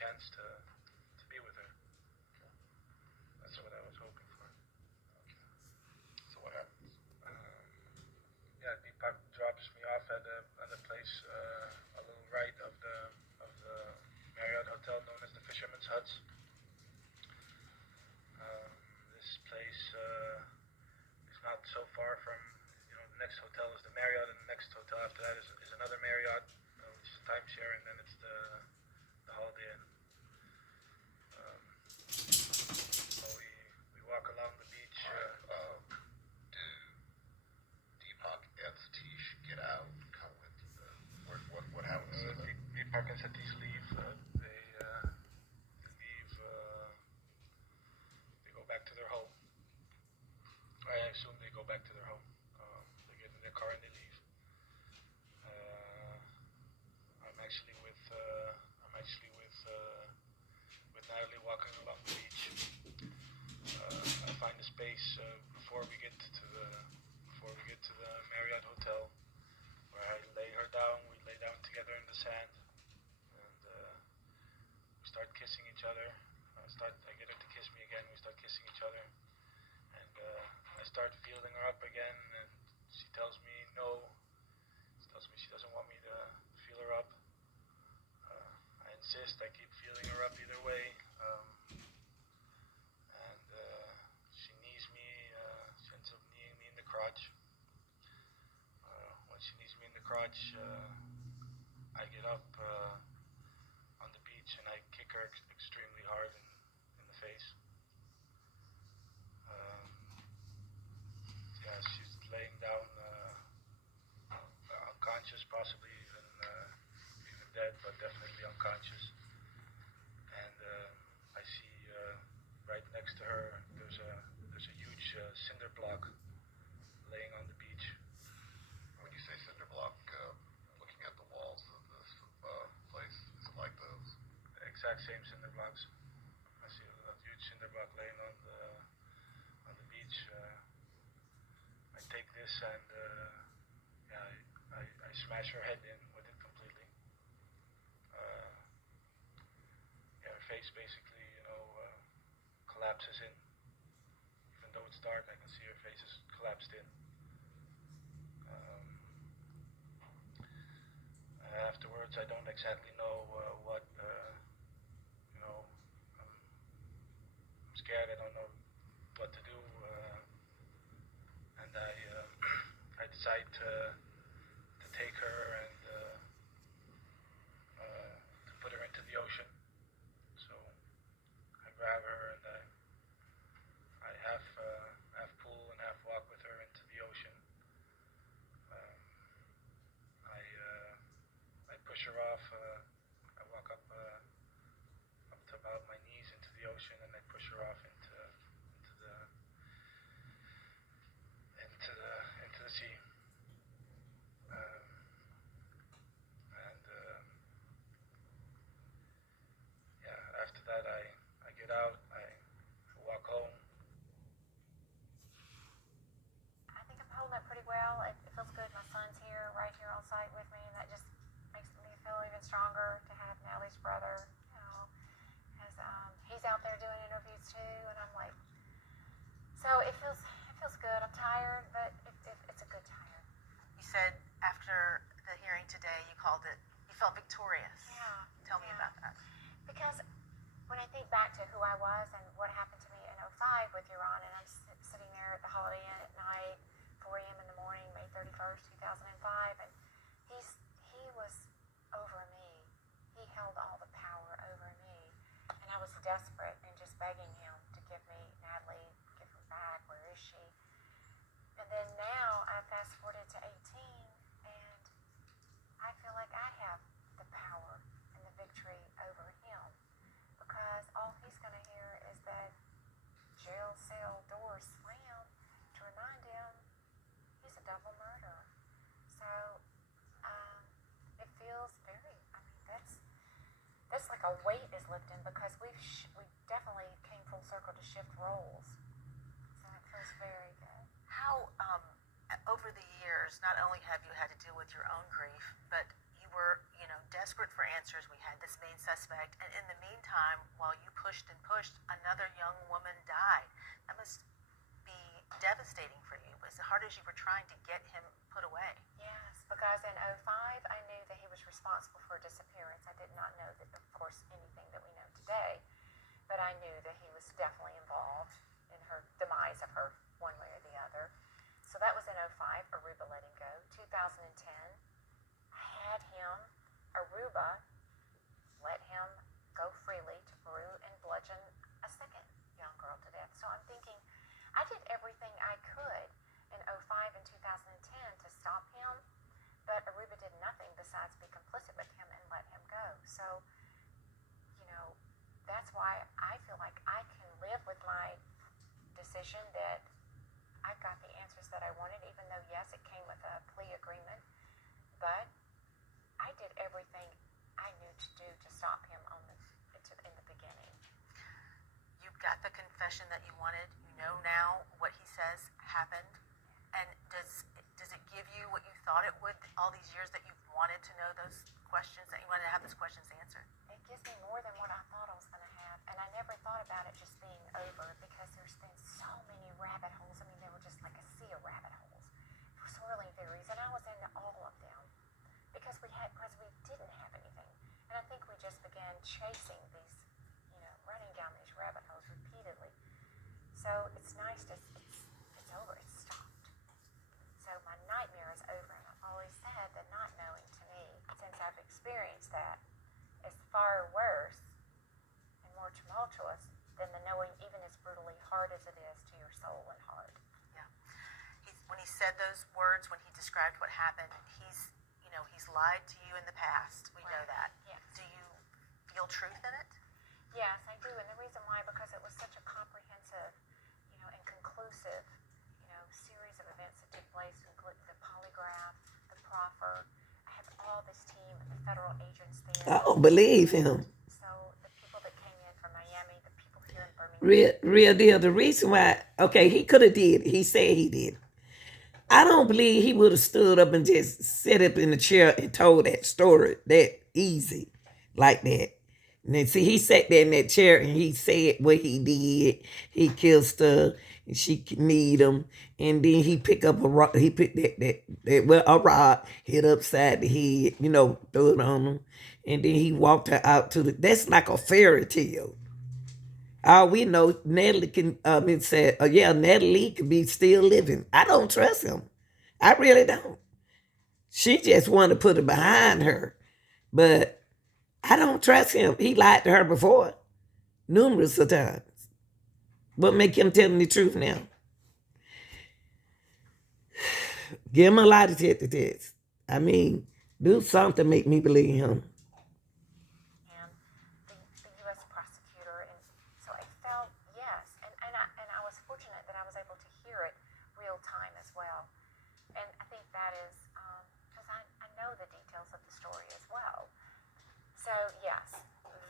chance to be with her. That's what I was hoping for. Okay. So what happens? Yeah, Deepak drops me off at a place a little right of the Marriott hotel known as the Fisherman's Huts. This place is not so far from, the next hotel is the Marriott, and the next hotel after that is another Marriott, which is a timeshare, and then it's the Holiday Inn. So we walk along the beach. Do Deepak and Satish get out? Kind of what happens? Deepak and Satish leave. They leave. They go back to their home. I assume they go back to their home. They get in their car and they leave. I'm actually with Natalee walking along the beach. I find a space before we get to the Marriott hotel where I lay her down. We lay down together in the sand, and we start kissing each other. I get her to kiss me again. We start kissing each other, and I start feeling her up again, and she tells me no. She tells me she doesn't want me to feel her up. I insist. I keep feeling her up either way, and she knees me. She ends up kneeing me in the crotch. When she knees me in the crotch, I get up on the beach and I kick her extremely hard in the face. Yeah, she's laying down unconscious, possibly even dead, but definitely unconscious. And I see right next to her there's a huge cinder block laying on the beach. When you say cinder block, looking at the walls of this place, is it like those? The exact same cinder blocks. I see a huge cinder block laying on the beach. I take this and I smash her head in with it completely. Her face basically, collapses in. Even though it's dark, I can see her face is collapsed in. Afterwards, I don't exactly know what. I'm scared. I don't know what to do, and I decide to take her and to put her into the ocean. So I grab her and I half pull and half walk with her into the ocean. I push her off. I walk up to about my knees into the ocean, and I push her off into the sea. After that, I get out. I walk home. I think I'm holding up pretty well. It feels good. My son's here, right here on site with me, and that just makes me feel even stronger to have Natalee's brother, as he's out there doing interviews too, and I'm like, so it feels good. I'm tired, but it's a good tired. You said after the hearing today, you felt victorious. Yeah. Tell me about that. Because when I think back to who I was and what happened to me in 2005 with Joran, and I'm sitting there at the Holiday Inn at night, 4 a.m. in the morning, May 31st, 2005, and he was over me. He held all the power over me, and I was desperate and just begging him to give me Natalee, give her back. Where is she? And then now I fast forwarded to 18, and I feel like I have the power and the victory over him, because all he's going to hear is that jail cell door slam to remind him he's a double murderer. So it feels very, that's like a weight is lifting, because we definitely came full circle to shift roles. So it feels very good. How, over the years, not only have you had to deal with your own grief, but you were, desperate for answers. We had this main suspect. And in the meantime, while you pushed and pushed, another young woman died. That must be devastating for you, as hard as you were trying to get him put away. Yes, because in '05, I knew that he was responsible for her disappearance. I did not know that, of course, anything that we know today, but I knew that he was definitely involved in her demise of her one way or the other. So that was in '05. Aruba let him go. 2010, I had him, Aruba, let him go freely to Peru and bludgeon a second young girl to death. So I'm thinking, I did everything I could in '05 and 2010 to stop him, but Aruba did nothing besides be complicit with him and let him go. So, that's why I feel like I can live with my decision that I got the answers that I wanted, even though, yes, it came with a plea agreement, but I did everything I knew to do to stop him in the beginning. You got the confession that you wanted. You know now what he says happened. And does it give you what you thought it would, all these years that you've wanted to know those questions, that you wanted to have those questions answered? It gives me more than what I thought I was going to have. And I never thought about it just being over, because there's been so many rabbit holes. I mean, they were just like a sea of rabbit holes for swirling theories. And I was into all of them because we didn't have anything. And I think we just began chasing these, running down these rabbit holes repeatedly. So it's nice to, it's over, it's stopped. So my nightmare is over, and I've always said that not knowing, to me, since I've experienced that, is far worse and more tumultuous than the knowing, even as brutally hard as it is to your soul and heart. Yeah. When he said those words, when he described what happened, he's lied to you in the past. We know that. Yes. Do you feel truth in it? Yes, I do, and the reason why, because it was such a comprehensive, and conclusive, series of events that took place, including the polygraph, the proffer. I have all this team, the federal agents there. I don't believe him. So the people that came in from Miami, the people here in Birmingham. Real deal. The reason why, okay, he could have did. He said he did. I don't believe he would have stood up and just sat up in the chair and told that story that easy, like that. And then see, he sat there in that chair and he said what he did. He kissed her, and she need him, and then he picked up a rock. He picked a rock, hit upside the head, threw it on him, and then he walked her out to the. That's like a fairy tale. All we know, Natalee Natalee could be still living. I don't trust him. I really don't. She just wanted to put it behind her. But I don't trust him. He lied to her before, numerous of times. What make him tell me the truth now? Give him a lie to test. I mean, do something to make me believe him. So, yes,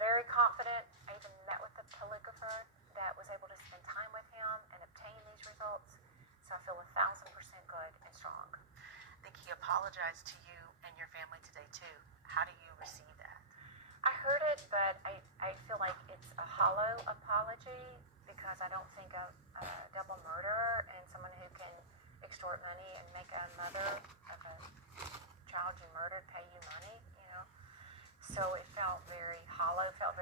very confident. I even met with the polygrapher that was able to spend time with him and obtain these results. So I feel 1,000% good and strong. I think he apologized to you and your family today, too. How do you receive that? I heard it, but I feel like it's a hollow apology, because I don't think a double murderer and someone who can extort money and make a mother of a child you murdered pay you money, So it felt very hollow, it felt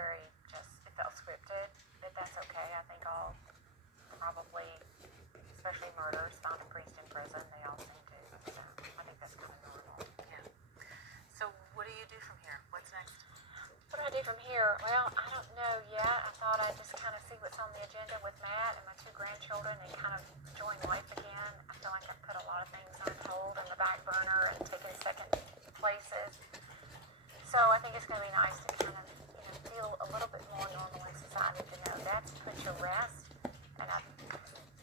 scripted, but that's okay. I think all probably, especially murders, found a priest in prison, they all seem to. So I think that's kind of normal. Yeah. So what do you do from here? What's next? What do I do from here? Well, I don't know yet. I thought I'd just kind of see what's on the agenda with Matt and my 2 grandchildren and kind of join life again. I feel like I've put a lot of things on hold on the back burner and taken second places. So I think it's going to be nice to kind of feel a little bit more normal in society, to know that's put to rest. And I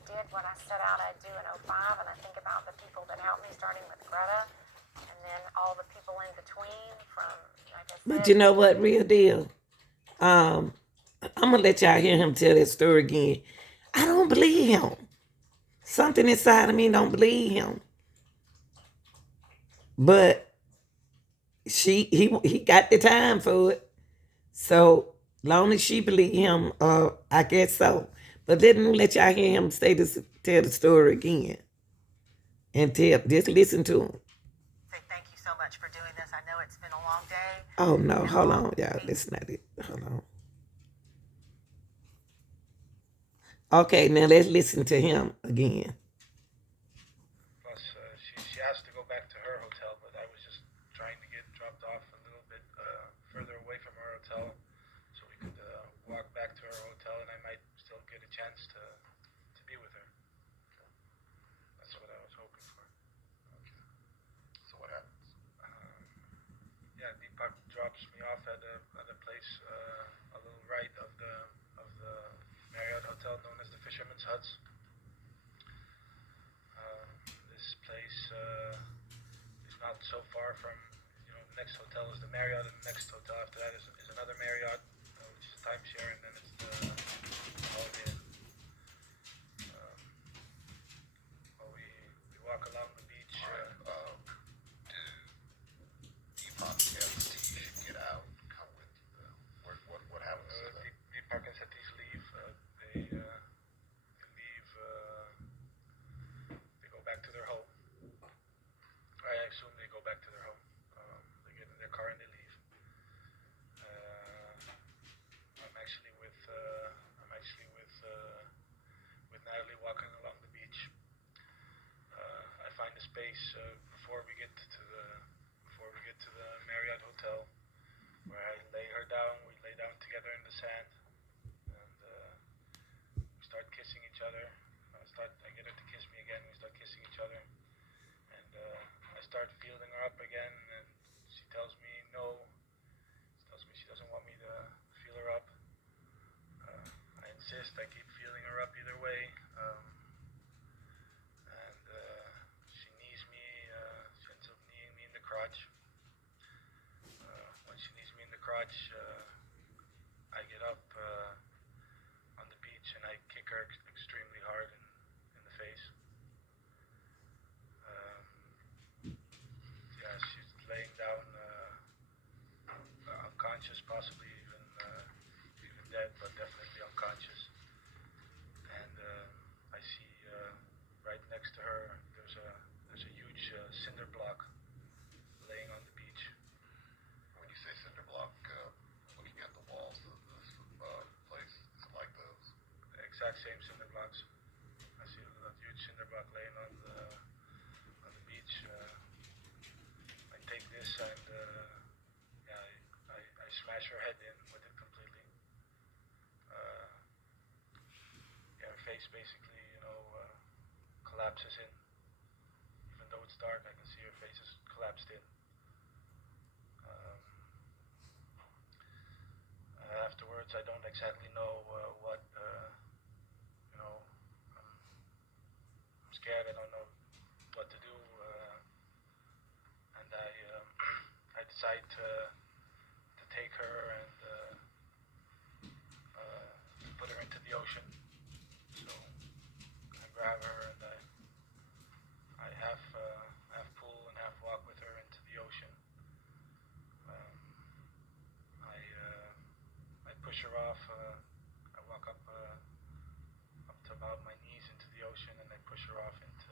did what I set out I'd do in '05, and I think about the people that helped me, starting with Greta, and then all the people in between from, like I said. But you know what, real deal? I'm going to let y'all hear him tell that story again. I don't believe him. Something inside of me don't believe him. But he got the time for it. So long as she believe him, I guess so. But let y'all hear him tell the story again, and just listen to him. Say thank you so much for doing this. I know it's been a long day. Oh no, hold on, y'all. That's not it. Hold on. Okay, now let's listen to him again. Plus, she asked to go back to her hotel, but I was just trying to get dropped off a little bit further away from her hotel, so we could walk back to her hotel, and I might still get a chance to be with her. That's what I was hoping for. Okay. So what happens? Yeah, Deepak drops me off at a place a little right of the Marriott hotel known as the Fisherman's Huts. This place is not so far from, the next hotel is the Marriott, and the next hotel after that is another Marriott, which is a timeshare, and then it's the Holiday Inn. Well, we walk along the beach. All right. Do Deepak and Satish get out and come with you? What happens to them? Deepak and Satish leave. They leave. They go back to their home. I assume they go back to their home. They get in their car and they leave. I'm actually with Natalee walking along the beach. I find a space before we get to the Marriott hotel where I lay her down. We lay down together in the sand, and we start kissing each other. I get her to kiss me again. We start kissing each other, and I start feeling her up again. And she tells me no. She tells me she doesn't want me to feel her up. I insist. I keep feeling her up either way. And she knees me. She ends up kneeing me in the crotch. When she knees me in the crotch, I get up on the beach and I kick her extremely hard in the face. Yeah, she's laying down unconscious, possibly even dead, but definitely unconscious. And I see right next to her there's a huge cinder block laying on the beach. When you say cinder block, looking at the walls of this place, is it like those? The exact same cinder blocks. I see a huge cinder block laying on the beach. I take this and I smash her head in with it completely. Her face basically, collapses in. Even though it's dark, I can see her face is collapsed in. Afterwards, I don't exactly know what, I'm scared, I don't know what to do, and I decide to take her and put her into the ocean. So I grab her and I half pull and half walk with her into the ocean. I push her off. I walk up to about my knees into the ocean, and I push her off into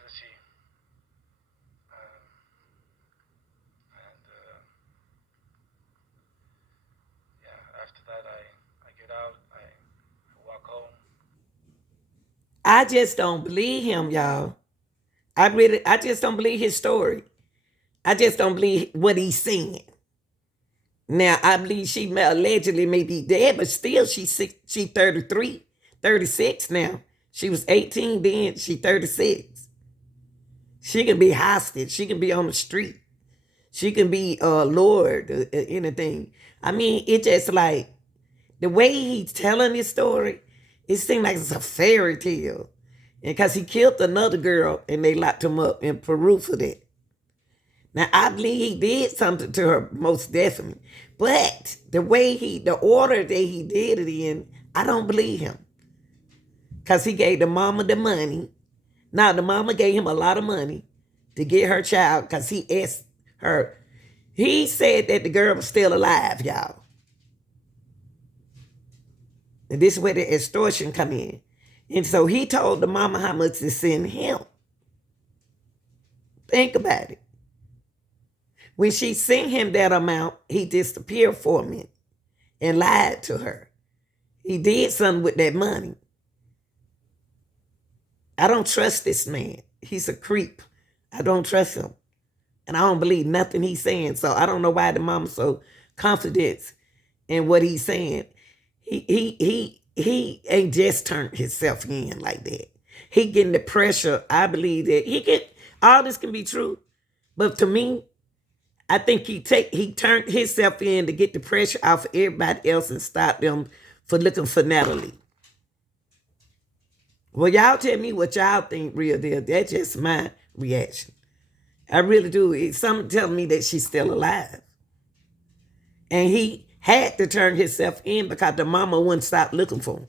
the sea. After that, I get out. I walk home. I just don't believe him, y'all. I just don't believe his story. I just don't believe what he's saying. Now, I believe she allegedly may be dead, but still she 33, 36 now. She was 18 then, she 36. She can be hostage. She can be on the street. She can be lured, anything. I mean, it just like, the way he's telling his story, it seems like it's a fairy tale. And because he killed another girl and they locked him up in Peru for that. Now, I believe he did something to her, most definitely. But the order that he did it in, I don't believe him. Because he gave the mama the money. Now, the mama gave him a lot of money to get her child because he asked her. He said that the girl was still alive, y'all. And this is where the extortion come in. And so he told the mama how much to send him. Think about it. When she sent him that amount, he disappeared for a minute and lied to her. He did something with that money. I don't trust this man. He's a creep. I don't trust him. And I don't believe nothing he's saying. So I don't know why the mama's so confident in what he's saying. He ain't just turned himself in like that. He getting the pressure. I believe that all this can be true. But to me, I think he turned himself in to get the pressure off of everybody else and stop them for looking for Natalee. Well, y'all tell me what y'all think real deal. That's just my reaction. I really do. It's something telling me that she's still alive. And he had to turn himself in because the mama wouldn't stop looking for him.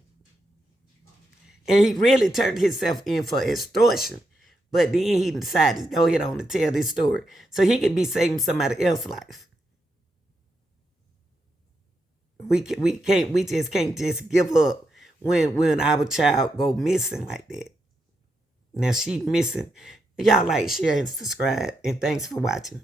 And he really turned himself in for extortion. But then he decided to go ahead on and tell this story so he could be saving somebody else's life. We just can't give up when our child go missing like that. Now she missing. Y'all like, share, and subscribe. And thanks for watching.